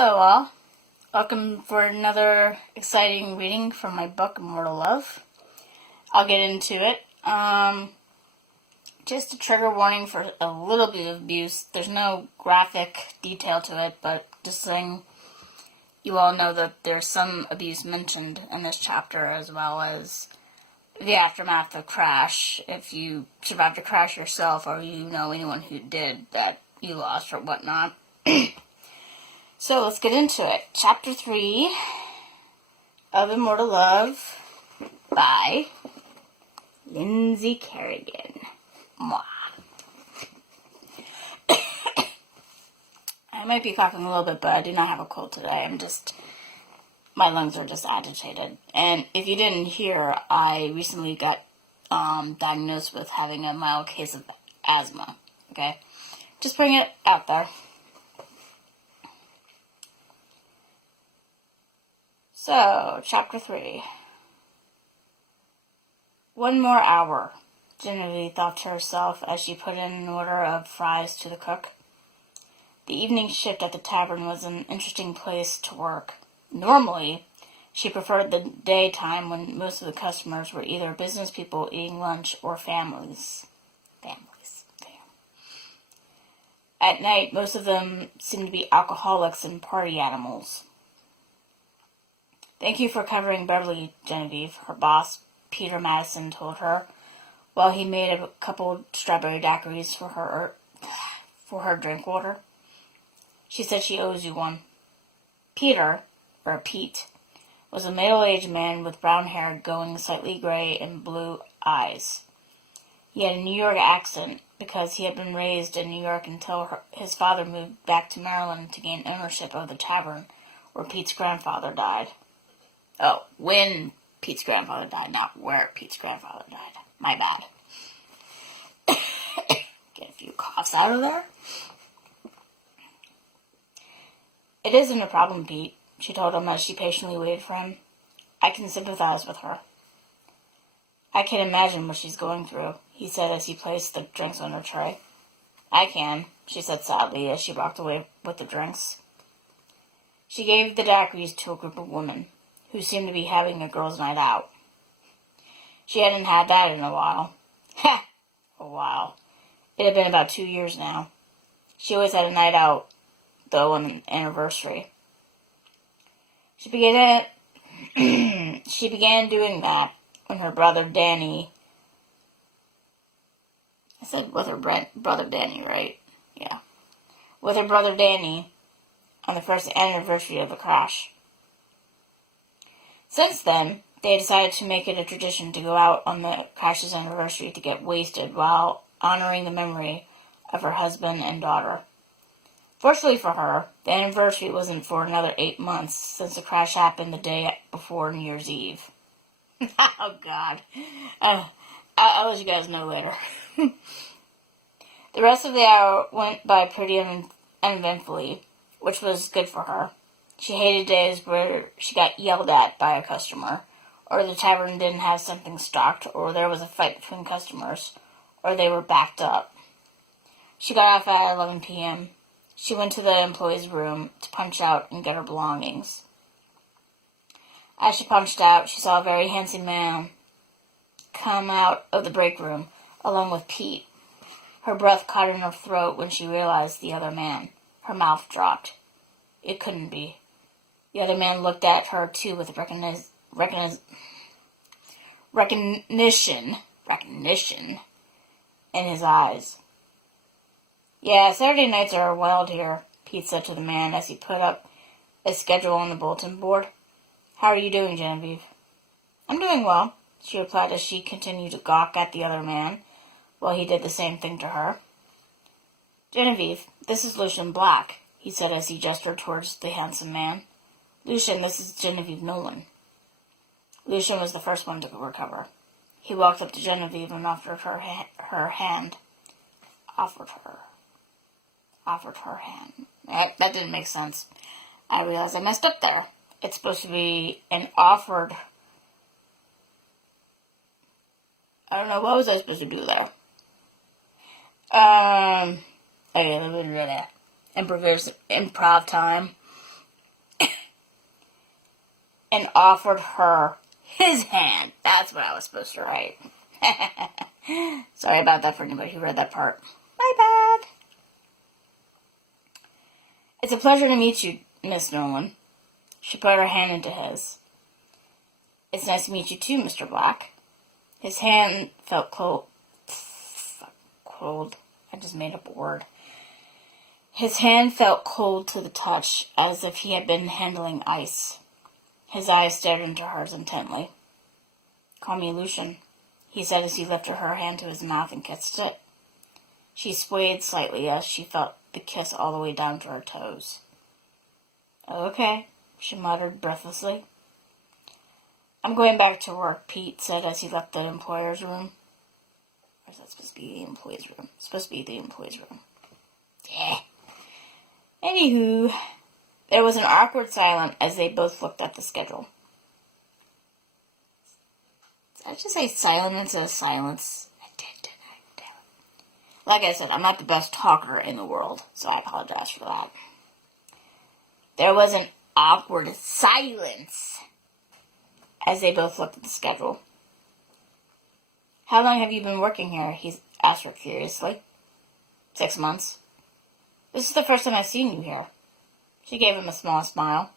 Hello all. Welcome for another exciting reading from my book, Immortal Love. I'll get into it. Just a trigger warning for a little bit of abuse. There's no graphic detail to it, but just saying you all know that there's some abuse mentioned in this chapter, as well as the aftermath of crash. If you survived a crash yourself, or you know anyone who did that you lost or whatnot. So let's get into it. Chapter 3 of Immortal Love by Lynnsey Carrigan. Mwah. I might be coughing a little bit, but I do not have a cold today. My lungs are just agitated. And if you didn't hear, I recently got diagnosed with having a mild case of asthma. Okay? Just bring it out there. So, Chapter 3. 1 more hour, Genevieve thought to herself as she put in an order of fries to the cook. The evening shift at the tavern was an interesting place to work. Normally, she preferred the daytime when most of the customers were either business people eating lunch or families. At night, most of them seemed to be alcoholics and party animals. "Thank you for covering Beverly, Genevieve," her boss, Peter Madison, told her, while he made a couple strawberry daiquiris for her drink water. "She said she owes you one." Peter, or Pete, was a middle-aged man with brown hair going slightly gray and blue eyes. He had a New York accent because he had been raised in New York until his father moved back to Maryland to gain ownership of the tavern where Pete's grandfather died. Oh, when Pete's grandfather died, not where Pete's grandfather died. My bad. Get a few coughs out of there. "It isn't a problem, Pete," she told him as she patiently waited for him. "I can sympathize with her." "I can imagine what she's going through," he said as he placed the drinks on her tray. "I can," she said sadly as she walked away with the drinks. She gave the daiquiris to a group of women who seemed to be having a girls' night out. She hadn't had that in a while. A while. It had been about 2 years now. She always had a night out, though, on an anniversary. She began doing that when her brother Danny... I said with her brother Danny, right? Yeah. With her brother Danny on the first anniversary of the crash. Since then, they decided to make it a tradition to go out on the crash's anniversary to get wasted while honoring the memory of her husband and daughter. Fortunately for her, the anniversary wasn't for another 8 months since the crash happened the day before New Year's Eve. Oh, God. I'll let you guys know later. The rest of the hour went by pretty uneventfully, which was good for her. She hated days where she got yelled at by a customer, or the tavern didn't have something stocked, or there was a fight between customers, or they were backed up. She got off at 11 p.m. She went to the employee's room to punch out and get her belongings. As she punched out, she saw a very handsome man come out of the break room, along with Pete. Her breath caught in her throat when she realized the other man. Her mouth dropped. It couldn't be. The other man looked at her, too, with recognition in his eyes. "Yeah, Saturday nights are wild here," Pete said to the man as he put up a schedule on the bulletin board. "How are you doing, Genevieve?" "I'm doing well," she replied as she continued to gawk at the other man while he did the same thing to her. "Genevieve, this is Lucian Black," he said as he gestured towards the handsome man. "Lucian, this is Genevieve Nolan." Lucian was the first one to recover. He walked up to Genevieve and offered her hand. Offered her hand. That didn't make sense. I realized I messed up there. It's supposed to be an offered... I don't know, what was I supposed to do there? Okay, improv time. and offered her his hand. That's what I was supposed to write. Sorry about that for anybody who read that part. My bad. It's a pleasure to meet you, Miss Nolan. She put her hand into his. It's nice to meet you too, Mr. Black. His hand felt cold. Cold. I just made up a word. His hand felt cold to the touch, as if he had been handling ice. His eyes stared into hers intently. Call me Lucian, he said as he lifted her hand to his mouth and kissed it. She swayed slightly as she felt the kiss all the way down to her toes. Okay, she muttered breathlessly. I'm going back to work, Pete said as he left the employer's room. Or is that supposed to be the employee's room? It's supposed to be the employee's room. Yeah. Anywho, there was an awkward silence as they both looked at the schedule. Did I just say silent instead of silence? I did, didn't I? Damn it. Like I said, I'm not the best talker in the world, so I apologize for that. There was an awkward silence as they both looked at the schedule. How long have you been working here? He asked her curiously. 6 months. This is the first time I've seen you here. She gave him a small smile.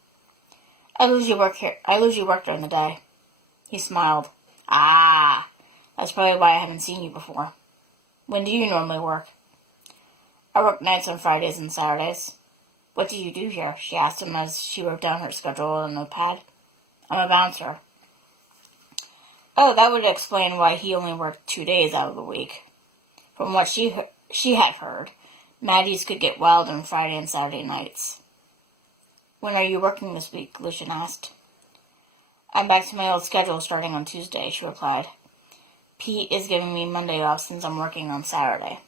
I usually work during the day. He smiled. Ah, that's probably why I haven't seen you before. When do you normally work? I work nights on Fridays and Saturdays. What do you do here? She asked him as she wrote down her schedule on a notepad. I'm a bouncer. Oh, that would explain why he only worked 2 days out of the week. From what she had heard, Maddies could get wild on Friday and Saturday nights. When are you working this week? Lucian asked. I'm back to my old schedule starting on Tuesday, she replied. Pete is giving me Monday off since I'm working on Saturday.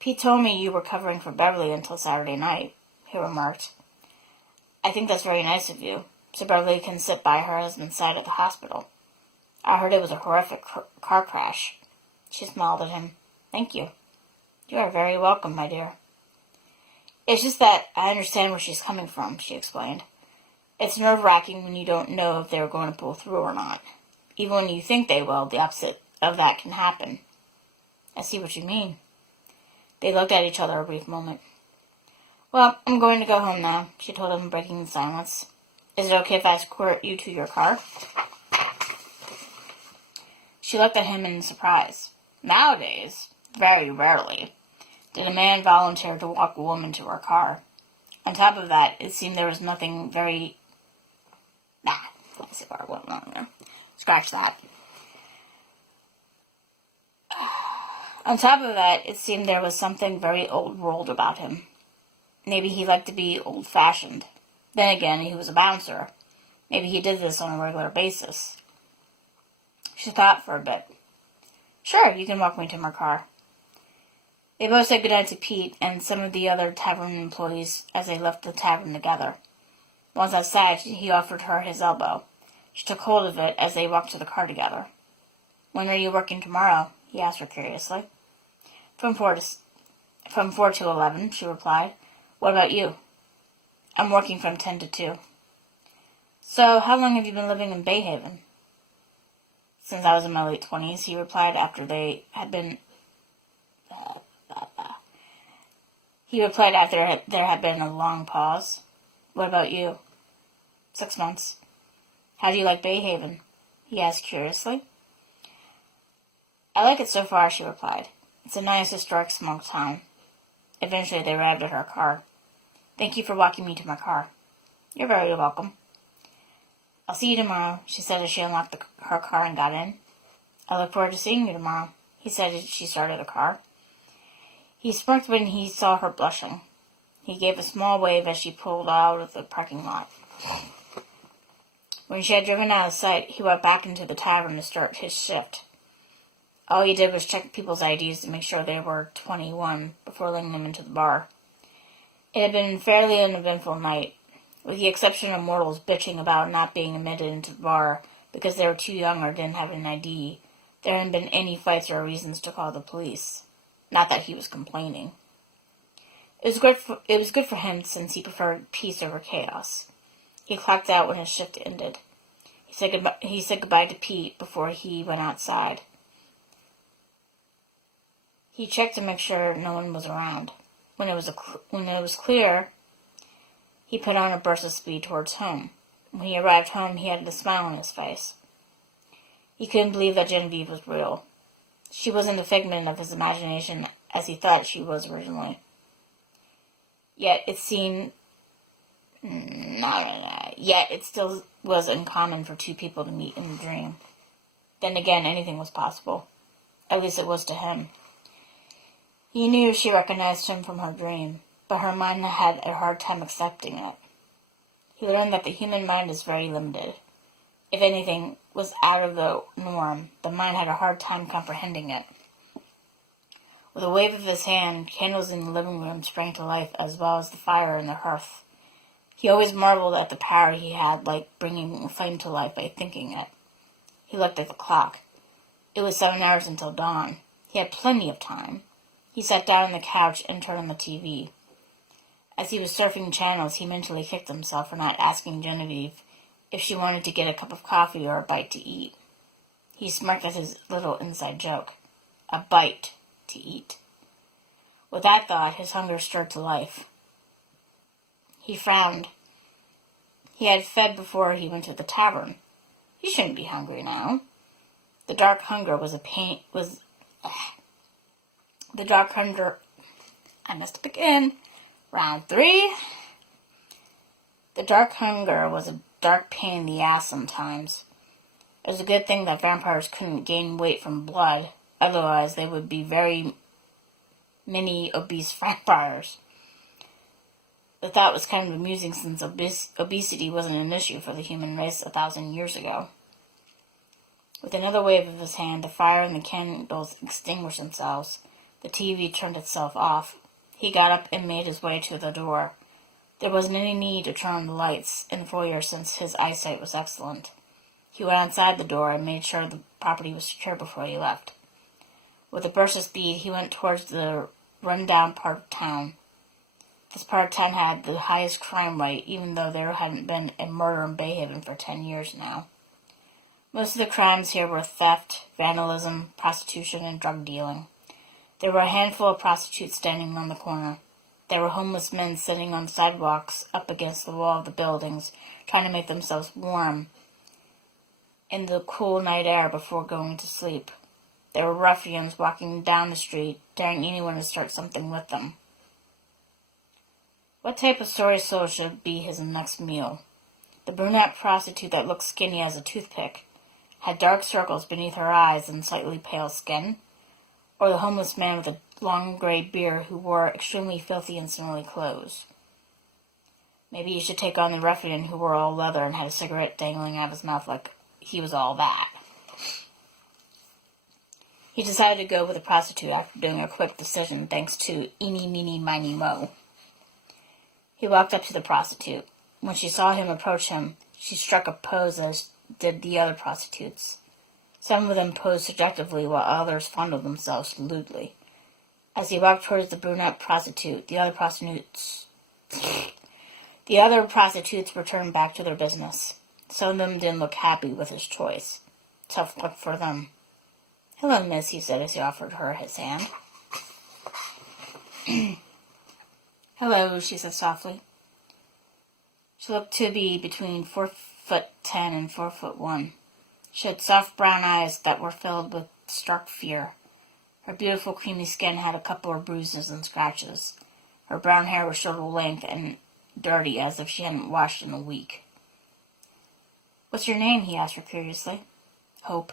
Pete told me you were covering for Beverly until Saturday night, he remarked. I think that's very nice of you, so Beverly can sit by her husband's side at the hospital. I heard it was a horrific car crash. She smiled at him. Thank you. You are very welcome, my dear. It's just that I understand where she's coming from, she explained. It's nerve-wracking when you don't know if they're going to pull through or not. Even when you think they will, the opposite of that can happen. I see what you mean. They looked at each other a brief moment. Well, I'm going to go home now, she told him, breaking the silence. Is it okay if I escort you to your car? She looked at him in surprise. Nowadays, very rarely, did a man volunteer to walk a woman to her car. On top of that, it seemed there was nothing very... let's see where I went wrong there. Scratch that. On top of that, it seemed there was something very old-world about him. Maybe he liked to be old-fashioned. Then again, he was a bouncer. Maybe he did this on a regular basis. She thought for a bit. Sure, you can walk me to my car. They both said goodnight to Pete and some of the other tavern employees as they left the tavern together. Once outside, he offered her his elbow. She took hold of it as they walked to the car together. When are you working tomorrow? He asked her curiously. From 4 to 11, she replied. What about you? I'm working from 10 to 2. So, how long have you been living in Bayhaven? Since I was in my late 20s, he replied after there had been a long pause. What about you? 6 months. How do you like Bayhaven? He asked curiously. I like it so far, she replied. It's a nice historic small town. Eventually they arrived at her car. Thank you for walking me to my car. You're very welcome. I'll see you tomorrow, she said as she unlocked her car and got in. I look forward to seeing you tomorrow, he said as she started the car. He smirked when he saw her blushing. He gave a small wave as she pulled out of the parking lot. When she had driven out of sight, he went back into the tavern to start his shift. All he did was check people's IDs to make sure they were 21 before letting them into the bar. It had been fairly an eventful night, with the exception of mortals bitching about not being admitted into the bar because they were too young or didn't have an ID. There hadn't been any fights or reasons to call the police. Not that he was complaining. It was good for him since he preferred peace over chaos. He clocked out when his shift ended. He said goodbye to Pete before he went outside. He checked to make sure no one was around. When it was clear, he put on a burst of speed towards home. When he arrived home, he had a smile on his face. He couldn't believe that Genevieve was real. She wasn't a figment of his imagination as he thought she was originally. Yet it still was uncommon for two people to meet in a dream. Then again, anything was possible. At least it was to him. He knew she recognized him from her dream, but her mind had a hard time accepting it. He learned that the human mind is very limited. If anything was out of the norm, the mind had a hard time comprehending it. With a wave of his hand, candles in the living room sprang to life as well as the fire in the hearth. He always marveled at the power he had, like bringing a flame to life by thinking it. He looked at the clock. It was 7 hours until dawn. He had plenty of time. He sat down on the couch and turned on the TV. As he was surfing channels, he mentally kicked himself for not asking Genevieve if she wanted to get a cup of coffee or a bite to eat. He smirked at his little inside joke. A bite to eat. With that thought, his hunger stirred to life. He frowned. He had fed before he went to the tavern. He shouldn't be hungry now. The dark hunger was The dark hunger... I messed up again. Round 3. The dark hunger was a dark pain in the ass sometimes. It was a good thing that vampires couldn't gain weight from blood. Otherwise, they would be very many obese vampires. The thought was kind of amusing since obesity wasn't an issue for the human race 1,000 years ago. With another wave of his hand, the fire and the candles extinguished themselves. The TV turned itself off. He got up and made his way to the door. There wasn't any need to turn on the lights in the foyer since his eyesight was excellent. He went outside the door and made sure the property was secure before he left. With a burst of speed, he went towards the run-down part of town. This part of town had the highest crime rate, even though there hadn't been a murder in Bayhaven for 10 years now. Most of the crimes here were theft, vandalism, prostitution, and drug dealing. There were a handful of prostitutes standing on the corner. There were homeless men sitting on sidewalks up against the wall of the buildings, trying to make themselves warm in the cool night air before going to sleep. There were ruffians walking down the street, daring anyone to start something with them. What type of sorry soul should be his next meal? The brunette prostitute that looked skinny as a toothpick, had dark circles beneath her eyes and slightly pale skin? Or the homeless man with a long gray beard who wore extremely filthy and smelly clothes? Maybe he should take on the ruffian who wore all leather and had a cigarette dangling out of his mouth like he was all that. He decided to go with the prostitute after doing a quick decision thanks to eeny, meeny, miny, mo. He walked up to the prostitute. When she saw him approach him, she struck a pose as did the other prostitutes. Some of them posed seductively while others fondled themselves lewdly. As he walked towards the brunette prostitute, the other prostitutes returned back to their business. Some of them didn't look happy with his choice. Tough luck for them. "Hello, miss," he said as he offered her his hand. "Hello," she said softly. She looked to be between 4'10" and 4'1". She had soft brown eyes that were filled with stark fear. Her beautiful creamy skin had a couple of bruises and scratches. Her brown hair was shoulder length and dirty as if she hadn't washed in a week. "What's your name?" he asked her curiously. "Hope."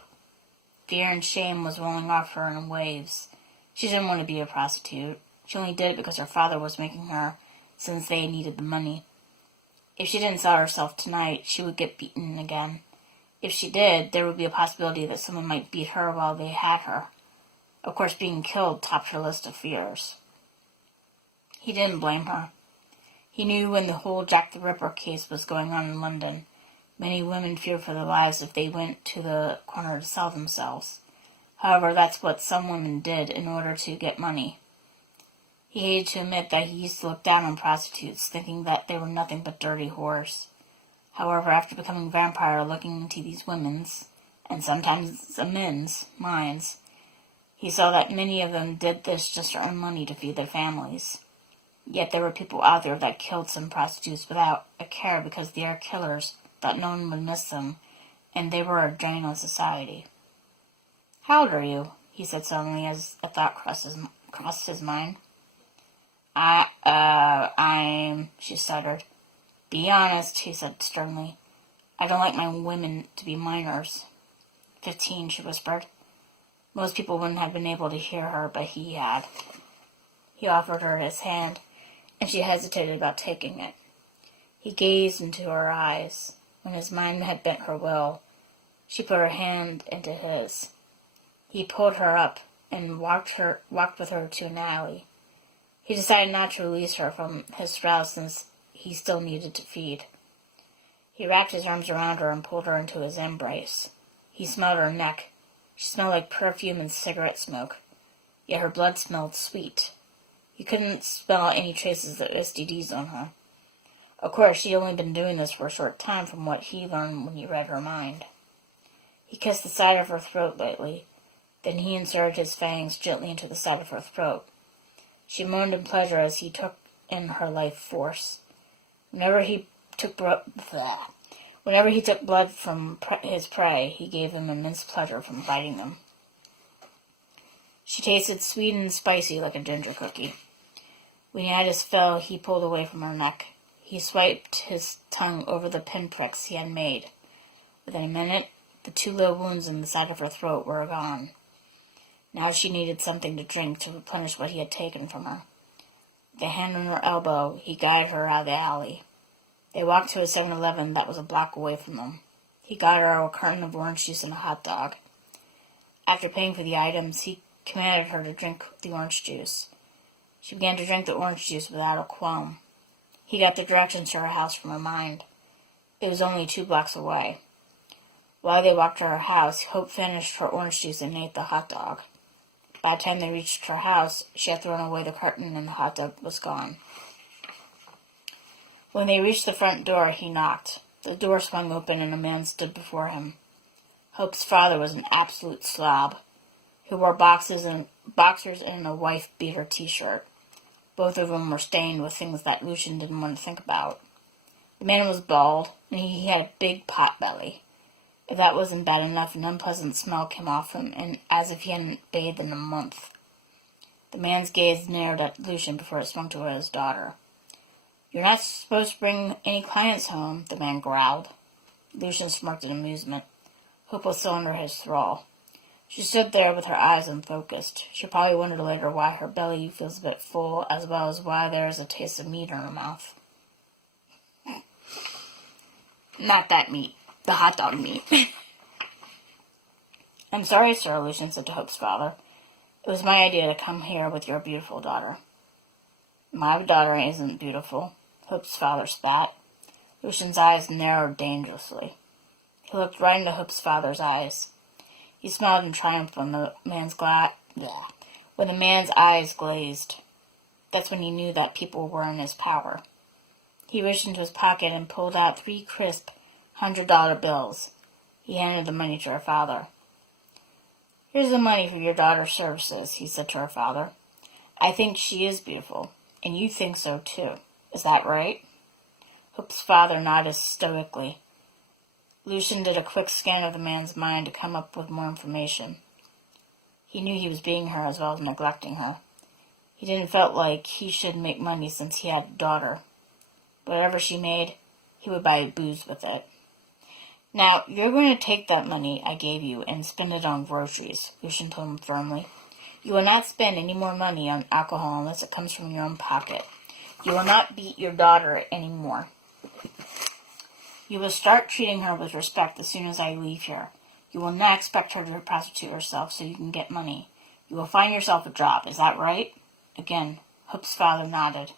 Fear and shame was rolling off her in waves. She didn't want to be a prostitute. She only did it because her father was making her, since they needed the money. If she didn't sell herself tonight, she would get beaten again. If she did, there would be a possibility that someone might beat her while they had her. Of course, being killed topped her list of fears. He didn't blame her. He knew when the whole Jack the Ripper case was going on in London, many women feared for their lives if they went to the corner to sell themselves. However, that's what some women did in order to get money. He hated to admit that he used to look down on prostitutes, thinking that they were nothing but dirty whores. However, after becoming a vampire looking into these women's, and sometimes the men's, minds, he saw that many of them did this just to earn money to feed their families. Yet there were people out there that killed some prostitutes without a care because they are killers, thought no one would miss them, and they were a drain on society. "How old are you?" he said suddenly as a thought crossed his mind. I'm, she stuttered. "Be honest," he said sternly. "I don't like my women to be minors." 15, she whispered. Most people wouldn't have been able to hear her, but he had. He offered her his hand, and she hesitated about taking it. He gazed into her eyes. When his mind had bent her will, she put her hand into his. He pulled her up and walked with her to an alley. He decided not to release her from his spouse since he still needed to feed. He wrapped his arms around her and pulled her into his embrace. He smelled her neck. She smelled like perfume and cigarette smoke, yet her blood smelled sweet. He couldn't smell any traces of STDs on her. Of course, she'd only been doing this for a short time from what he learned when he read her mind. He kissed the side of her throat lightly. Then he inserted his fangs gently into the side of her throat. She moaned in pleasure as he took in her life force. Whenever he took blood from his prey, he gave him immense pleasure from biting them. She tasted sweet and spicy like a ginger cookie. When he had his fill, he pulled away from her neck. He swiped his tongue over the pinpricks he had made. Within a minute, the 2 little wounds in the side of her throat were gone. Now she needed something to drink to replenish what he had taken from her. With a hand on her elbow, he guided her out of the alley. They walked to a 7-Eleven that was a block away from them. He got her a carton of orange juice and a hot dog. After paying for the items, he commanded her to drink the orange juice. She began to drink the orange juice without a qualm. He got the directions to her house from her mind. It was only 2 blocks away. While they walked to her house, Hope finished her orange juice and ate the hot dog. By the time they reached her house, she had thrown away the carton and the hot dog was gone. When they reached the front door, he knocked. The door swung open and a man stood before him. Hope's father was an absolute slob, who wore boxers and a wife-beater t-shirt. Both of them were stained with things that Lucian didn't want to think about. The man was bald, and he had a big pot belly. If that wasn't bad enough, an unpleasant smell came off him, and as if he hadn't bathed in a month. The man's gaze narrowed at Lucian before it swung to his daughter. "You're not supposed to bring any clients home," the man growled. Lucian smirked in amusement. Hope was still under his thrall. She stood there with her eyes unfocused. She probably wondered later why her belly feels a bit full, as well as why there is a taste of meat in her mouth. Not that meat. The hot dog meat. "I'm sorry, sir," Lucian said to Hope's father. "It was my idea to come here with your beautiful daughter." "My daughter isn't beautiful," Hope's father spat. Lucian's eyes narrowed dangerously. He looked right into Hope's father's eyes. He smiled in triumph when the man's eyes glazed. That's when he knew that people were in his power. He reached into his pocket and pulled out 3 crisp $100 bills. He handed the money to her father. "Here's the money for your daughter's services," he said to her father. "I think she is beautiful, and you think so too. Is that right?" Hope's father nodded stoically. Lucian did a quick scan of the man's mind to come up with more information. He knew he was being her as well as neglecting her. He didn't feel like he should make money since he had a daughter. Whatever she made, he would buy booze with it. "Now, you're going to take that money I gave you and spend it on groceries," Lucian told him firmly. "You will not spend any more money on alcohol unless it comes from your own pocket. You will not beat your daughter anymore. You will start treating her with respect as soon as I leave here. You will not expect her to prostitute herself so you can get money. You will find yourself a job. Is that right?" Again, Hope's father nodded.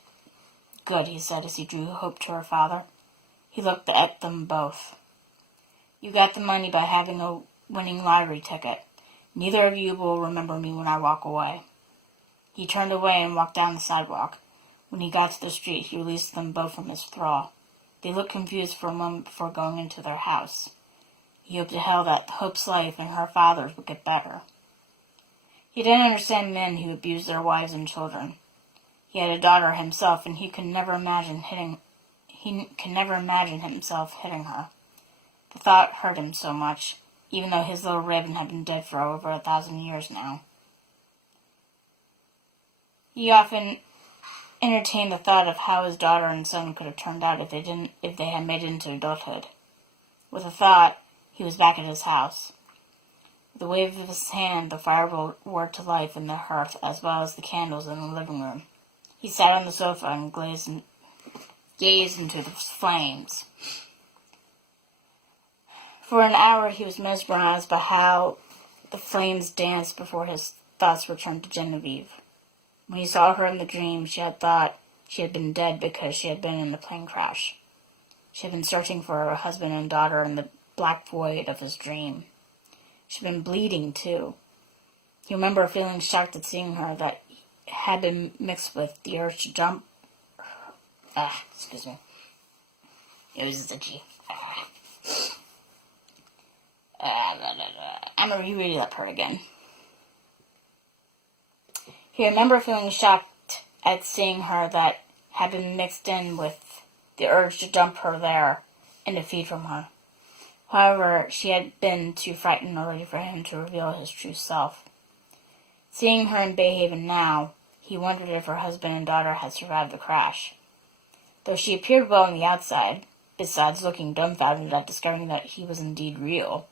"Good," he said as he drew Hope to her father. He looked at them both. "You got the money by having a winning lottery ticket. Neither of you will remember me when I walk away." He turned away and walked down the sidewalk. When he got to the street, he released them both from his thrall. They looked confused for a moment before going into their house. He hoped to hell that Hope's life and her father's would get better. He didn't understand men who abused their wives and children. He had a daughter himself, and he could never imagine himself hitting her. The thought hurt him so much, even though his little Raven had been dead for over 1,000 years now. He often entertained the thought of how his daughter and son could have turned out if they had made it into adulthood. With the thought, he was back at his house. With a wave of his hand, the fire roared to life in the hearth as well as the candles in the living room. He sat on the sofa and gazed into the flames. For an hour he was mesmerized by how the flames danced before his thoughts returned to Genevieve. When he saw her in the dream, she had thought she had been dead because she had been in the plane crash. She had been searching for her husband and daughter in the black void of his dream. She had been bleeding, too. He remembered feeling shocked at seeing her that had been mixed with the urge to jump. Excuse me. It was itchy. I'm going to reread that part again. He remembered feeling shocked at seeing her that had been mixed in with the urge to dump her there and to feed from her. However, she had been too frightened already for him to reveal his true self. Seeing her in Bay Haven now, he wondered if her husband and daughter had survived the crash. Though she appeared well on the outside, besides looking dumbfounded at discovering that he was indeed real,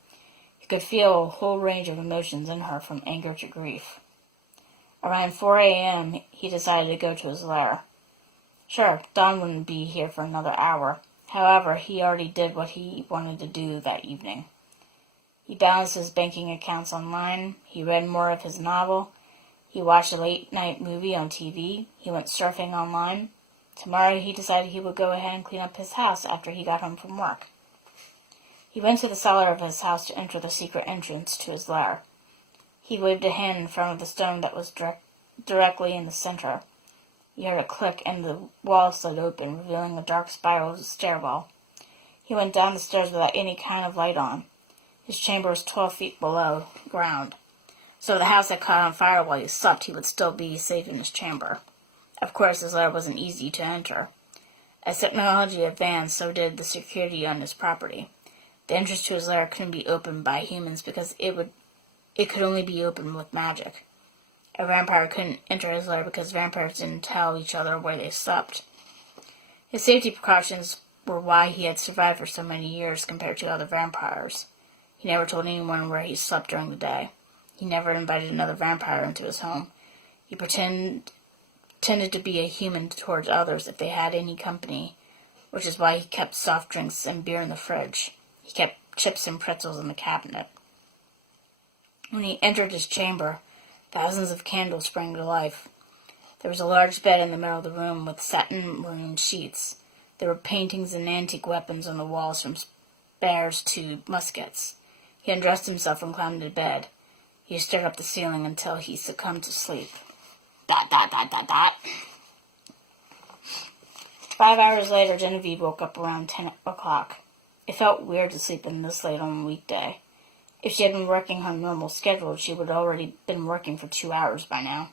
he could feel a whole range of emotions in her from anger to grief. Around 4 a.m., he decided to go to his lair. Sure, Don wouldn't be here for another hour. However, he already did what he wanted to do that evening. He balanced his banking accounts online. He read more of his novel. He watched a late-night movie on TV. He went surfing online. Tomorrow, he decided he would go ahead and clean up his house after he got home from work. He went to the cellar of his house to enter the secret entrance to his lair. He waved a hand in front of the stone that was directly in the center. He heard a click and the wall slid open, revealing a dark spiral stairwell. He went down the stairs without any kind of light on. His chamber was 12 feet below ground. So if the house had caught on fire while he slept, he would still be safe in his chamber. Of course, his lair wasn't easy to enter. As technology advanced, so did the security on his property. The entrance to his lair couldn't be opened by humans because it could only be opened with magic. A vampire couldn't enter his lair because vampires didn't tell each other where they slept. His safety precautions were why he had survived for so many years compared to other vampires. He never told anyone where he slept during the day. He never invited another vampire into his home. He tended to be a human towards others if they had any company, which is why he kept soft drinks and beer in the fridge. He kept chips and pretzels in the cabinet. When he entered his chamber, thousands of candles sprang to life. There was a large bed in the middle of the room with satin maroon sheets. There were paintings and antique weapons on the walls from spears to muskets. He undressed himself and climbed into bed. He stared up the ceiling until he succumbed to sleep. ... 5 hours later, Genevieve woke up around 10 o'clock. It felt weird to sleep in this late on a weekday. If she had been working her normal schedule, she would have already been working for 2 hours by now.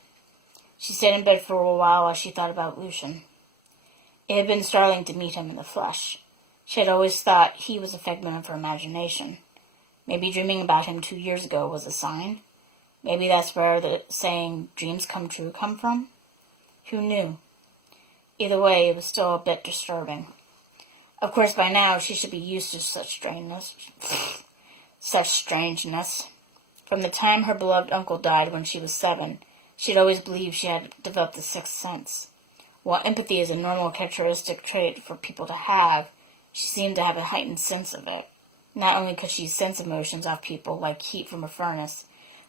She stayed in bed for a while as she thought about Lucian. It had been startling to meet him in the flesh. She had always thought he was a figment of her imagination. Maybe dreaming about him 2 years ago was a sign. Maybe that's where the saying, dreams come true, come from? Who knew? Either way, it was still a bit disturbing. Of course, by now, she should be used to such strangeness. From the time her beloved uncle died when she was 7, she had always believed she had developed a sixth sense. While empathy is a normal characteristic trait for people to have, she seemed to have a heightened sense of it. Not only could she sense emotions off people like heat from a furnace,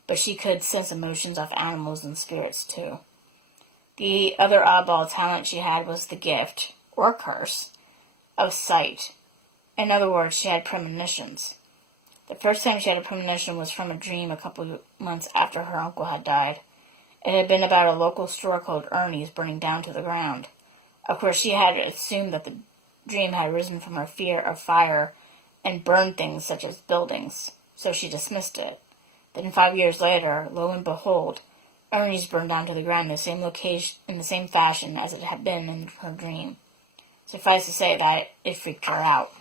but she could sense emotions off animals and spirits, too. The other oddball talent she had was the gift, or curse, of sight. In other words, she had premonitions. The first time she had a premonition was from a dream a couple of months after her uncle had died. It had been about a local store called Ernie's burning down to the ground. Of course, she had assumed that the dream had arisen from her fear of fire and burned things such as buildings, so she dismissed it. Then 5 years later, lo and behold, Ernie's burned down to the ground in the same location, in the same fashion as it had been in her dream. Suffice to say that it freaked her out.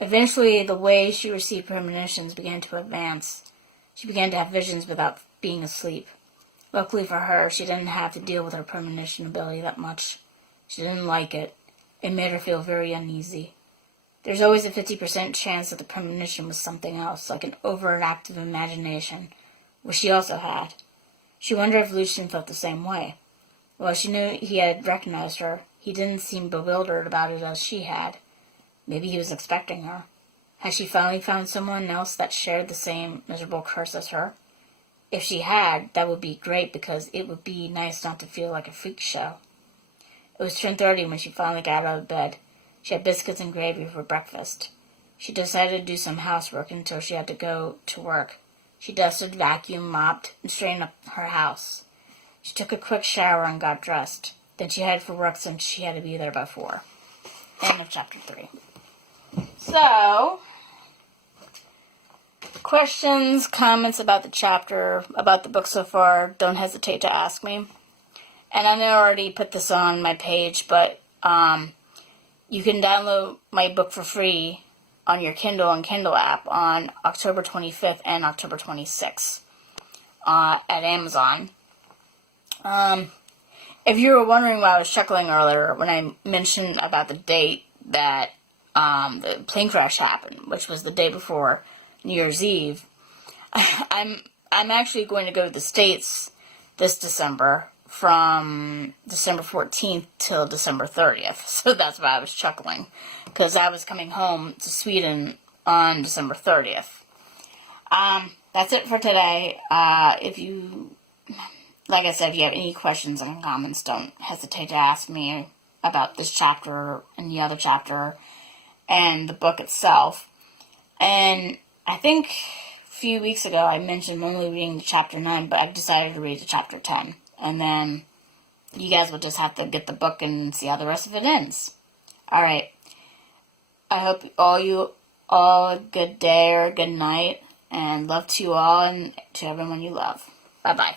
Eventually, the way she received premonitions began to advance. She began to have visions without being asleep. Luckily for her, she didn't have to deal with her premonition ability that much. She didn't like it. It made her feel very uneasy. There's always a 50% chance that the premonition was something else, like an overactive imagination, which she also had. She wondered if Lucian felt the same way. While she knew he had recognized her, he didn't seem bewildered about it as she had. Maybe he was expecting her. Had she finally found someone else that shared the same miserable curse as her? If she had, that would be great because it would be nice not to feel like a freak show. It was 10:30 when she finally got out of bed. She had biscuits and gravy for breakfast. She decided to do some housework until she had to go to work. She dusted, vacuumed, mopped, and straightened up her house. She took a quick shower and got dressed. Then she headed for work since she had to be there by 4. End of chapter 3. So, questions, comments about the chapter, about the book so far, don't hesitate to ask me. And I know I already put this on my page, but you can download my book for free on your Kindle and Kindle app on October 25th and October 26th at Amazon. If you were wondering why I was chuckling earlier when I mentioned about the date that the plane crash happened, which was the day before New Year's Eve, I'm actually going to go to the States this December from December 14th till December 30th. So that's why I was chuckling, because I was coming home to Sweden on December 30th. That's it for today. Like I said, if you have any questions and comments, don't hesitate to ask me about this chapter and the other chapter and the book itself. And I think a few weeks ago I mentioned only reading chapter 9, but I've decided to read to chapter 10. And then you guys will just have to get the book and see how the rest of it ends. Alright. I hope all a good day or a good night. And love to you all and to everyone you love. Bye-bye.